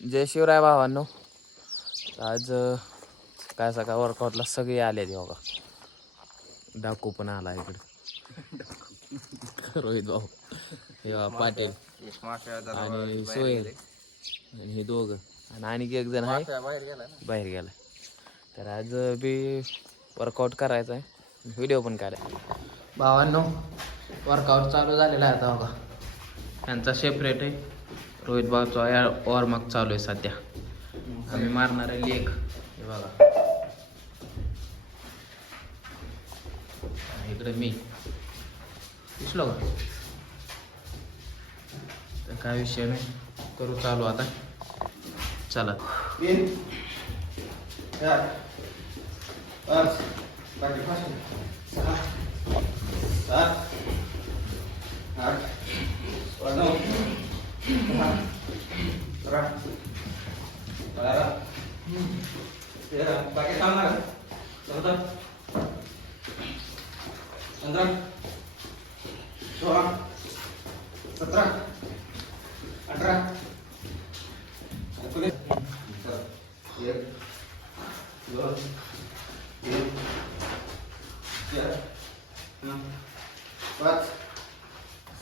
जय शिवराय भावांनो. आज काय सकाळ वर्कआउटला सगळे आले ते बघा. डाकू पण आला इकडे. रोहित भाऊ. हे पाटील. आणि सोहेल. आणि हे दोघं. आणि आणखी एक जण आहे. बाहेर गेला बाहेर गेला तर आज बी वर्कआउट करायचं आहे. व्हिडिओ पण काढायचा भावांनो वर्कआउट चालू झालेला आहे आता बघा. त्यांचा सेपरेट आहे. रोहित भाऊचा वॉर्मअप चालू आहे सध्या. आम्ही मारणार आहे लेग हे बघा. इकडे मी. दिसलो का? तर काय विषय नाही. करू चालू आता. चला. सात. आठ. नऊ दहा अकरा बारा तेरा बाकी सांगणार चौदा पंधरा सोळा सतरा अठरा एकोणीस एक दोन तीन चार पाच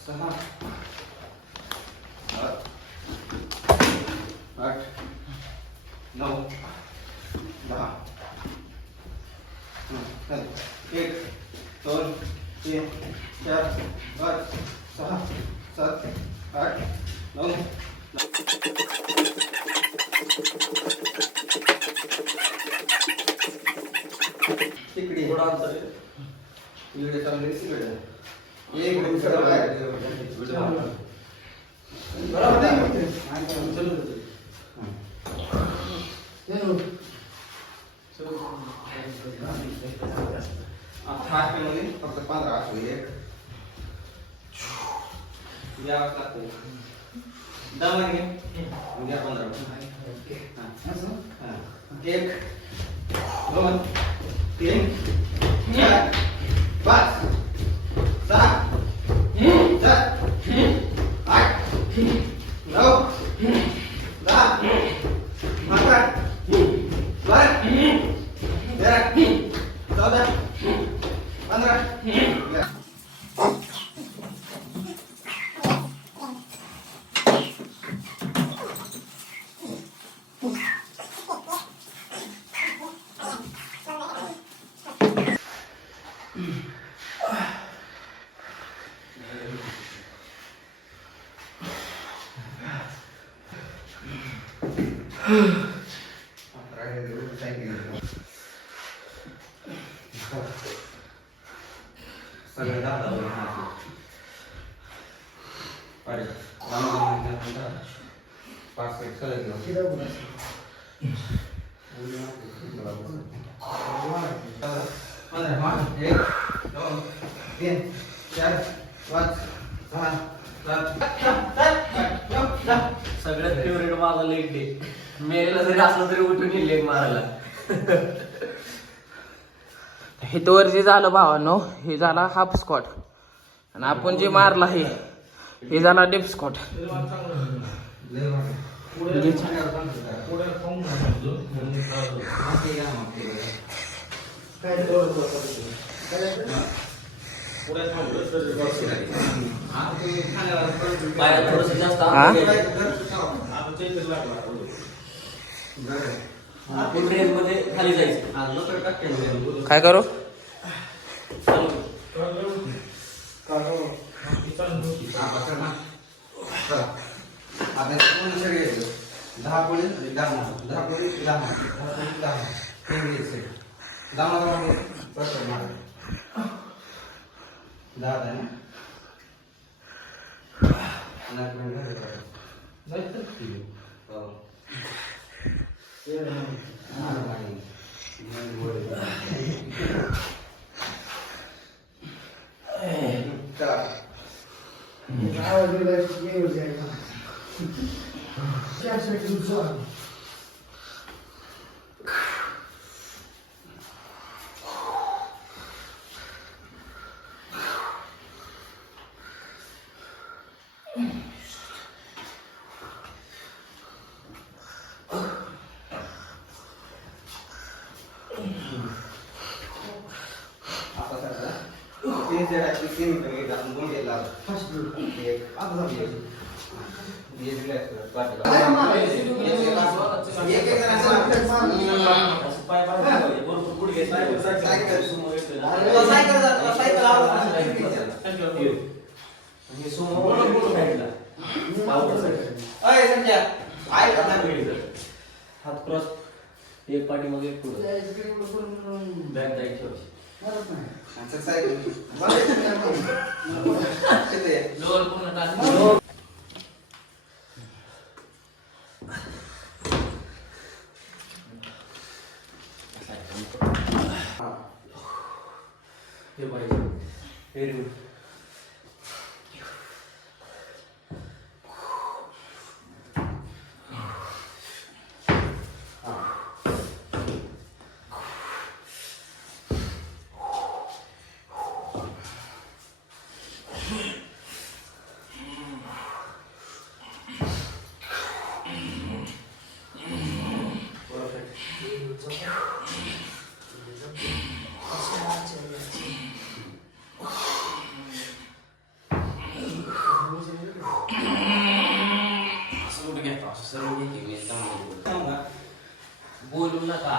सहा सात आठ नऊ दहा एक दोन तीन चार पाच सहा सात आठ नऊ तिकडे इकडे चांगले तिकडे एक दुसरा बाहेर मध्ये फक्त पंधरा असतो एक द्यावंच लागतं दमा घे द्या पंधरा हा. एक दोन तीन चार पाच सहा सात आठ नऊ दहा अकरा बारा तेरा चौदा पंधरा या. सगळं दादा दोन हात पाडे पाच एक सगळं एक दोन तीन चार पाच सहा सात सगळ्यात फेवरेट माझा लेग डे मेलेला जरी असलं तरी उठून येईल लेग मारायला. हे तर जे झालं भावानो. हे झाला हाफ स्क्वॉट आणि आपण जे मारला हे हे झाला डिप जास्त हा? फुल रेंजमध्ये खाली जायचं काय करू? दहा पोळी दहा दहा पोळी दहा दहा पोळी दहा हे घ्यायचे दहा दहा परत मार दहा दहा 우선 아까 살짝 이제 제가 지금 안 보게 나 80을 이렇게 빠져서. हात क्रॉस एक पाठी मग एक पुढं बॅक साईड ठेवायची सायकल. किती? लोअर पूर्ण टाक हा. हे पाहिजे व्हेरी गुड असं कुठे घेतो असं सर्व घेते मी चांगलं थांब का? बोलू नका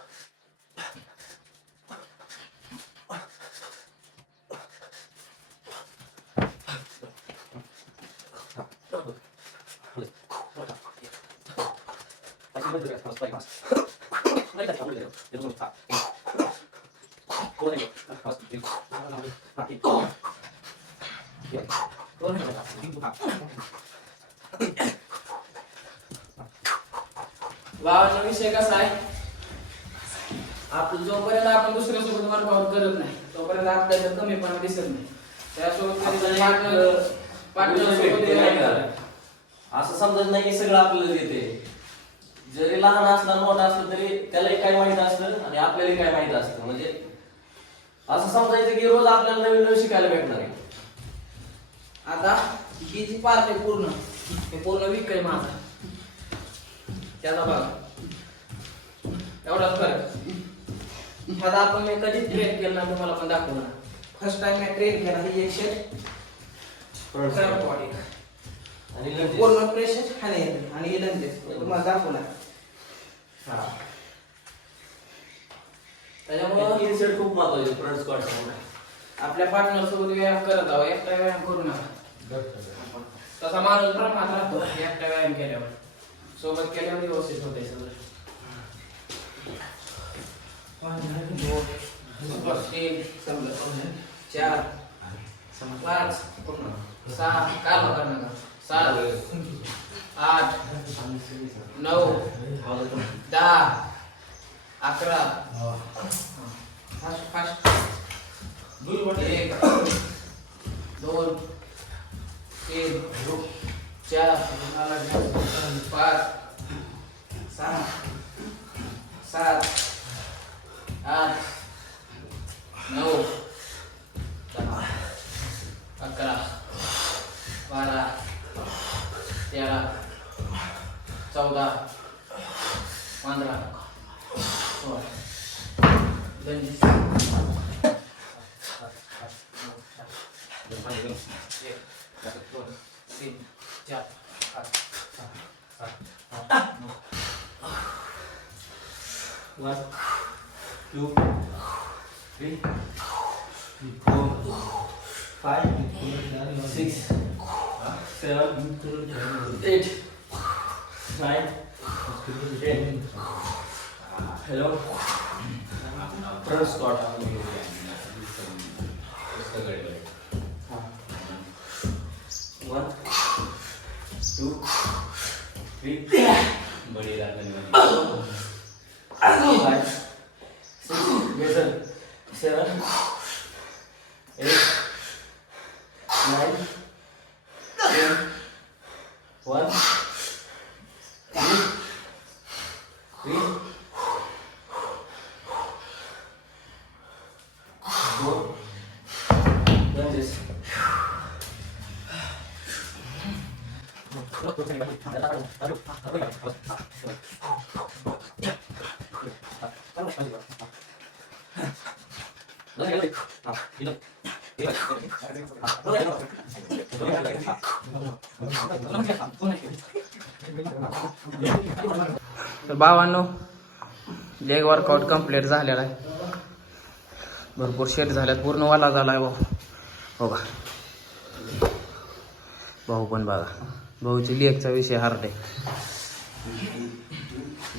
हा? पाटील. पानं पण वाढून घेतलं तुमची. दिसते. बरोबर विषय तुम्हाला देशील तुम्ही नाही जाता अवघड आहे केलं जायचं बाबाचा विषय कसा आहे आपण जोपर्यंत आपण दुसऱ्यासोबत वर्कआउट करत नाही तोपर्यंत आपल्याला कमीपणा दिसत नाही त्यासोबत असं समजत नाही की सगळं आपल्याला येते जरी लहान असला मोठा असलं तरी त्यालाही काय माहीत असतं आणि आपल्यालाही काय माहीत असतं. म्हणजे असं समजायचं की रोज आपल्याला नवीन नवीन शिकायला भेटणार आहे. आता ही जी पार्ट आहे पूर्ण हे पूर्ण वीक आहे माझा. त्याचा भाग एवढाच फरक. आता आपण मी कधीच ट्रेन केलं ना तुम्हाला पण दाखवणार. फर्स्ट टाइम मी ट्रेन केला ही एक शेट बॉडी आणि. पूर्ण प्रेशर खाली येते आणि हे लंजेस तुम्हाला दाखवणार. हा. त्याच्यामुळं खूप महत्त्वाचे फ्रंट स्क्वॉट आपल्या पार्टनर सोबत व्यायाम करत आहो एकटा व्यायाम करू नका. तसा माणूस प्रमाणात राहतो एकटा व्यायाम केल्यावर. सोबत केल्यावर व्यवस्थित होते सगळं. तीन चार पाच सहा काल कर नका सात. आठ नऊ दहा अकरा फास्ट फास्ट. एक दोन तीन चार पाच सहा सात आठ नऊ दहा अकरा बारा तेरा चौदा पंधरा सोळा पंचवीस एक दोन तीन चार पाच सहा सात आठ नऊ One, two, three, four, five six seven eight time. Hello front squat हम वन टू थ्री बड़ी रात में सेवन एट तर भावांनो लेग वर्कआउट कंप्लीट झालेला आहे. भरपूर शेट झाल्यात. पूर्ण वाला झाला आहे भाऊ. हो का? भाऊ पण बघा. भाऊची लेखचा विषय हार्ड आहे.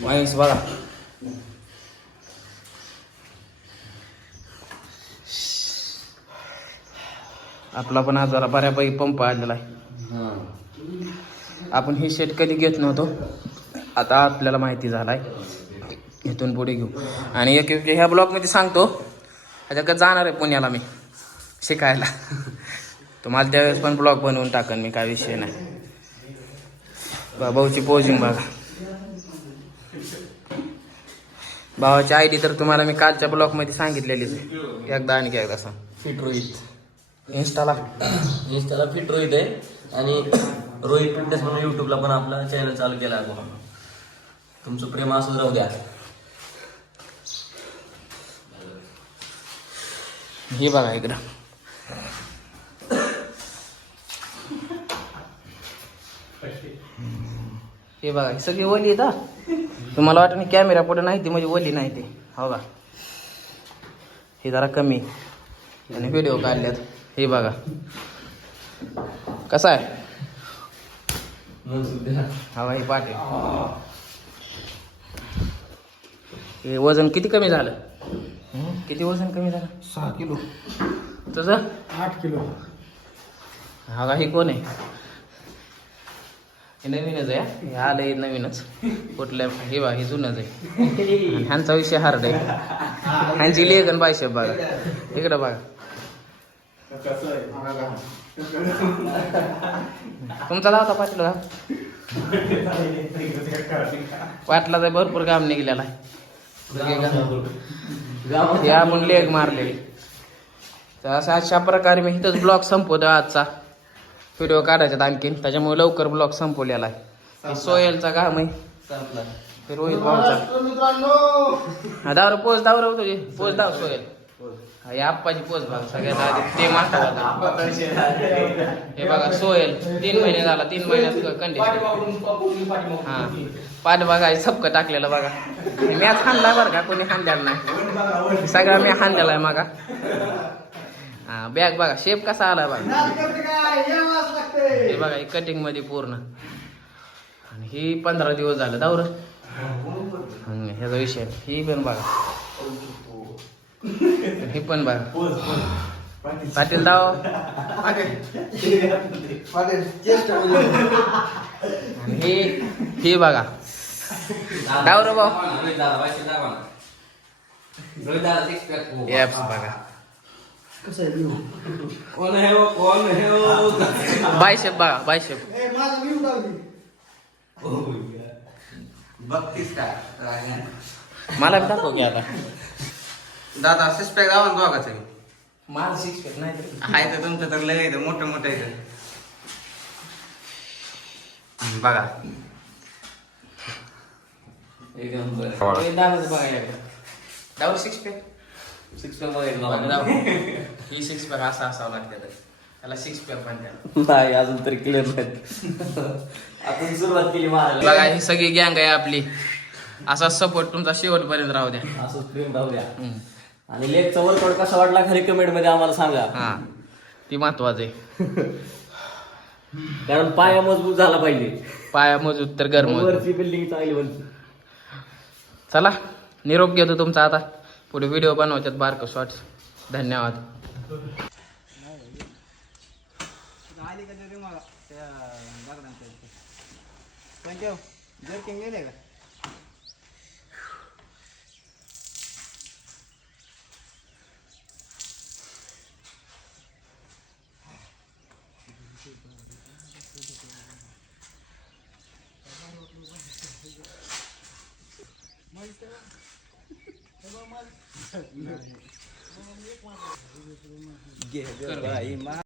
वाईन्स बघा. आपला पण आज जरा बऱ्यापैकी पंप आलेला आहे. आपण हे शेट कधी घेत नव्हतो. आता आपल्याला माहिती झालाय. इथून पुढे घेऊ. आणि एक एक ह्या ब्लॉगमध्ये सांगतो. ह्याच्याकडे जाणार आहे पुण्याला मी. शिकायला. तुम्हाला त्यावेळेस पण ब्लॉग बनवून टाकन मी काय विषय नाही. भाऊची पोजिंग बघा. भावाची आय डी तर तुम्हाला मी कालच्या ब्लॉगमध्ये सांगितलेलीच. एकदा आणि एकदा सांग. फिट रोहित. इन्स्टाला इंस्टाला फिट रोहित आहे. आणि रोहित फिटनेस म्हणून युट्यूबला पण आपला चॅनल चालू केला आपण तुमचं प्रेम असं राहू द्या. हे बघा इकडं. हे बघा ही सगळी ओली आहेत हा. तुम्हाला वाटत नाही कॅमेरा पुढे नाही ती म्हणजे ओली नाही ते. हो का? हे जरा कमी. आणि व्हिडिओ काढल्यात. हे बघा. कसा आहे? हवा हे पाटे हे वजन किती कमी झालं? किती वजन कमी झालं? सहा किलो. तुझं? आठ किलो. हा का हे कोण आहे? हे नवीनच आहे हा. हे आलंय नवीनच. कुठल्या हे बा हे जुनच आहे. ह्यांचा विषय हार्ड आहे. ह्यांची लेखन पाहिजे बघा. इकडं बघा. तुमचा धावता पाटला पाटला तर भरपूर काम निघलेला आहे. हे आपण लेग मारलेली. तर असं अशा प्रकारे मी इथंच ब्लॉग संपवतो आजचा. व्हिडिओ काढायच्यात आणखीन. त्याच्यामुळे लवकर ब्लॉग संपवलेला आहे. सोयलचा काम आहे. रोहित भाऊचा. दावर पोच दावर तुझी. पोच दाव सोयल हा आप्पाची पोच बघा सगळ्यात आधी ते हे बघा सोयल तीन महिने झाला तीन महिन्यात कंडिशन हा. पाठ बघा हे सबक टाकलेलं बघा. मॅच हाणला बरं का? कोणी हाणलेला नाही. सगळा मी हाणलेला आहे मागा. हा बॅग बघा शेप कसा आला बघा. बघा हे कटिंगमध्ये पूर्ण. आणि ही पंधरा दिवस झालं. दावर ह्याचा विषय ही पण बघा. हे पण बघा. पाटील दाव. ही ही बघा. डाव रे भाऊ. बघा. कोण आहे हो? कोण आहे हो? बायशेप बघा बायशेप. बत्तीस काय मला बी दाखव की आता. दादा सिक्स पॅक आवाज बघायचं आहे. मला सिक्स पॅक नाही. हाय तर तुमचं तर लय आहे मोठं मोठं आहे बघा. एकदम बरं. हे दादाचं बघा सिक्स पॅक Six pack? मध्ये बघा, एकदम. डाव. ही सिक्स पॅक असा असावं लागते. त्याला सिक्स पॅक नाही अजून तरी क्लिअर नाही आपण सुरुवात केली मारायला. बघा ही सगळी गँग आहे आपली. असा सपोर्ट तुमचा शेवटपर्यंत राहू द्या. असंच प्रेम राहू द्या. आणि लेखचा वर्कआउट कसा वाटला खरी कमेंटमध्ये आम्हाला सांगा. हा. ती महत्वाचं आहे. कारण पाया मजबूत झाला पाहिजे. पाया मजबूत तर गरम वरची बिल्डिंग चांगली बनते चला निरोप घेतो तुमचा आता. पुढे व्हिडिओ बनवायच्यात बारक शॉर्ट्स धन्यवाद. आली का तरी मग त्या दगडांच्या पण ते जर किंग गेले का?